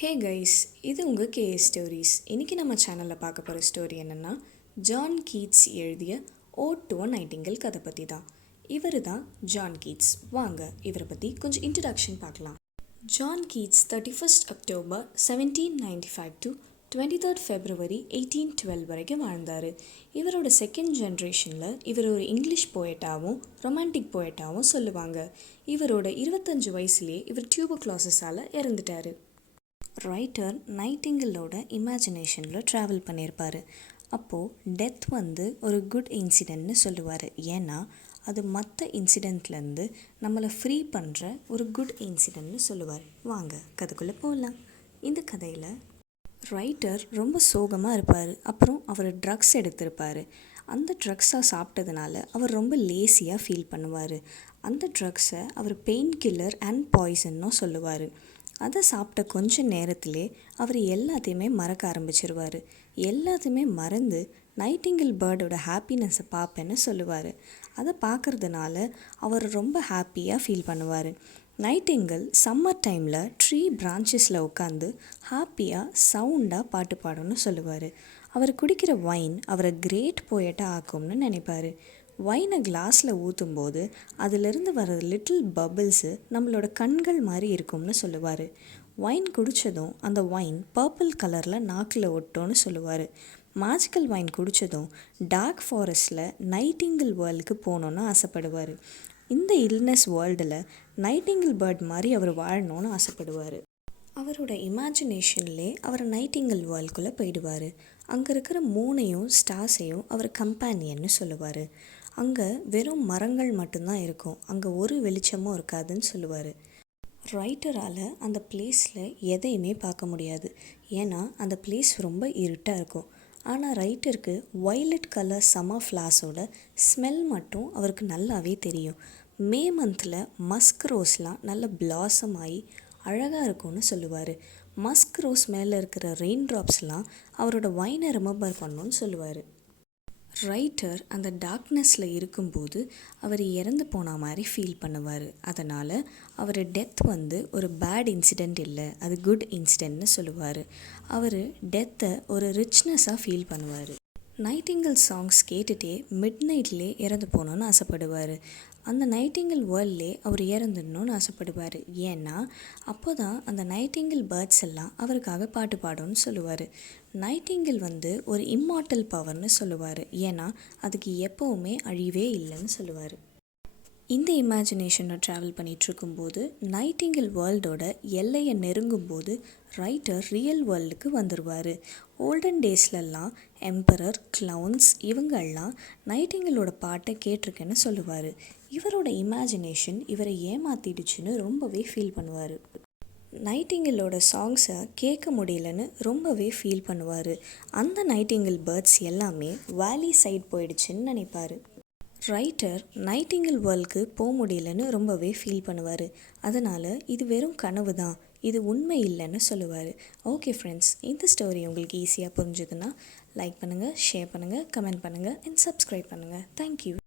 Hey guys, இது உங்கள் KS stories. இன்றைக்கி நம்ம சேனலில் பார்க்க போகிற ஸ்டோரி என்னென்னா, ஜான் கீட்ஸ் எழுதிய ஓட் டு அ நைட்டிங்கேல் கதை பற்றி தான். இவர் தான் ஜான் கீட்ஸ். வாங்க இவரை பற்றி கொஞ்சம் இன்ட்ரடக்ஷன் பார்க்கலாம். John Keats 31st October 1795 to 23rd February 1812 வரைக்கும் வாழ்ந்தார். இவரோட செகண்ட் ஜென்ரேஷனில் இவர் ஒரு இங்கிலீஷ் போயட்டாகவும் ரொமான்டிக் போயட்டாகவும் சொல்லுவாங்க. இவரோட 25 வயசுலேயே இவர் டியூபர்குலோசிஸால் இறந்துட்டார். ரைட்டர் நைட்டிங்கலோட இமேஜினேஷனில் ட்ராவல் பண்ணியிருப்பார். அப்போது டெத் ஒரு குட் இன்சிடென்ட்னு சொல்லுவார். ஏன்னா அது மற்ற இன்சிடெண்ட்லேருந்து நம்மளை ஃப்ரீ பண்ணுற ஒரு குட் இன்சிடென்ட்னு சொல்லுவார். வாங்க கதைக்குள்ளே போகலாம். இந்த கதையில் ரைட்டர் ரொம்ப சோகமாக இருப்பார். அப்புறம் அவர் ட்ரக்ஸ் எடுத்திருப்பார். அந்த ட்ரக்ஸாக சாப்பிட்டதுனால அவர் ரொம்ப லேசியாக ஃபீல் பண்ணுவார். அந்த ட்ரக்ஸை அவர் பெயின் கில்லர் அண்ட் பாய்சன்னும் சொல்லுவார். அதை சாப்பிட்ட கொஞ்ச நேரத்திலே அவர் எல்லாத்தையுமே மறக்க ஆரம்பிச்சிருவார். எல்லாத்தையுமே மறந்து நைட்டிங்கேல் பேர்டோட ஹாப்பினஸை பார்ப்பேன்னு சொல்லுவார். அதை பார்க்குறதுனால அவர் ரொம்ப ஹாப்பியாக ஃபீல் பண்ணுவார். நைட்டிங்கேல் சம்மர் டைமில் ட்ரீ பிரான்ச்சஸில் உட்காந்து ஹாப்பியாக சவுண்டாக பாட்டு பாடணும்னு சொல்லுவார். அவர் குடிக்கிற வைன் அவரை கிரேட் போயட்டாக ஆக்கும்னு நினைப்பார். வைனை கிளாஸில் ஊற்றும்போது அதிலிருந்து வர லிட்டில் பபிள்ஸு நம்மளோட கண்கள் மாதிரி இருக்கும்னு சொல்லுவார். வைன் குடித்ததும் அந்த வைன் பர்பிள் கலரில் நாக்கில் ஒட்டோன்னு சொல்லுவார். மேஜிக்கல் வைன் குடித்ததும் டார்க் ஃபாரஸ்ட்டில் நைட்டிங்கேல் வேர்ல்டுக்கு போகணுன்னு ஆசைப்படுவார். இந்த இல்னஸ் வேர்ல்டில் நைட்டிங்கேல் பேர்ட் மாதிரி அவர் வாழணும்னு ஆசைப்படுவார். அவரோட இமேஜினேஷன்லே அவர் நைட்டிங்கேல் வேர்ல்டுக்குள்ளே போயிடுவார். அங்கே இருக்கிற மூனையும் ஸ்டார்ஸையும் அவர் கம்பேனியன்னு சொல்லுவார். அங்கே வெறும் மரங்கள் மட்டும்தான் இருக்கும், அங்கே ஒரு வெளிச்சமும் இருக்காதுன்னு சொல்லுவார். ரைட்டரால் அந்த பிளேஸில் எதையுமே பார்க்க முடியாது. ஏன்னா அந்த பிளேஸ் ரொம்ப இருட்டாக இருக்கும். ஆனால் ரைட்டருக்கு வயலட் கலர் சம்மர் ஃப்ளாஸோட ஸ்மெல் மட்டும் அவருக்கு நல்லாவே தெரியும். மே மந்தில் மஸ்க் ரோஸ்லாம் நல்ல பிளாசம் ஆகி அழகாக இருக்கும்னு சொல்லுவார். மஸ்க் ரோஸ் மேலே இருக்கிற ரெயின் ட்ராப்ஸ்லாம் அவரோட வைனை ரிமெம்பர் பண்ணணும்னு சொல்லுவார். ரைட்டர் அந்த டார்க்னஸில் இருக்கும்போது அவர் இறந்து போன மாதிரி ஃபீல் பண்ணுவார். அதனால் அவர் டெத் ஒரு பேட் இன்சிடெண்ட் இல்லை, அது குட் இன்சிடெண்ட்னு சொல்லுவார். அவர் டெத்தை ஒரு ரிச்னஸாக ஃபீல் பண்ணுவார். நைட்டிங்கேல் சாங்ஸ் கேட்டுகிட்டே மிட் நைட்லே இறந்து போகணுன்னு ஆசைப்படுவார். அந்த நைட்டிங்கேல் வேர்ல்ட்லே அவர் இறந்துடணும்னு ஆசைப்படுவார். ஏன்னா அப்போ தான் அந்த நைட்டிங்கேல் பேர்ட்ஸ் எல்லாம் அவருக்காக பாட்டு பாடும்னு சொல்லுவார். நைட்டிங்கேல் ஒரு இம்மார்ட்டல் பவர்னு சொல்லுவார். ஏன்னா அதுக்கு எப்போவுமே அழிவே இல்லைன்னு சொல்லுவார். இந்த இமேஜினேஷனை ட்ராவல் பண்ணிகிட்ருக்கும்போது நைட்டிங்கேல் வேர்ல்டோட எல்லையை நெருங்கும்போது ரைட்டர் ரியல் வேர்ல்டுக்கு வந்துடுவார். ஓல்டன் டேஸ்லலாம் எம்பரர், க்ளவுன்ஸ் இவங்கெல்லாம் நைட்டிங்கேலோட பாட்டை கேட்டிருக்கேன்னு சொல்லுவார். இவரோட இமேஜினேஷன் இவரை ஏமாத்திடுச்சுன்னு ரொம்பவே ஃபீல் பண்ணுவார். நைட்டிங்கேலோட சாங்ஸை கேட்க முடியலன்னு ரொம்பவே ஃபீல் பண்ணுவார். அந்த நைட்டிங்கேல் பேர்ட்ஸ் எல்லாமே வேலி சைட் போயிடுச்சுன்னு நினைப்பார். ரைட்டர் நைட்டிங்கேல் வேர்ல்டுக்கு போக முடியலன்னு ரொம்பவே ஃபீல் பண்ணுவார். அதனால் இது வெறும் கனவு தான், இது உண்மை இல்லைன்னு சொல்லுவார். ஓகே ஃப்ரெண்ட்ஸ், இந்த ஸ்டோரி உங்களுக்கு ஈஸியாக புரிஞ்சுதுன்னா லைக் பண்ணுங்கள், ஷேர் பண்ணுங்கள், கமெண்ட் பண்ணுங்கள் அண்ட் சப்ஸ்கிரைப் பண்ணுங்கள். தேங்க்யூ.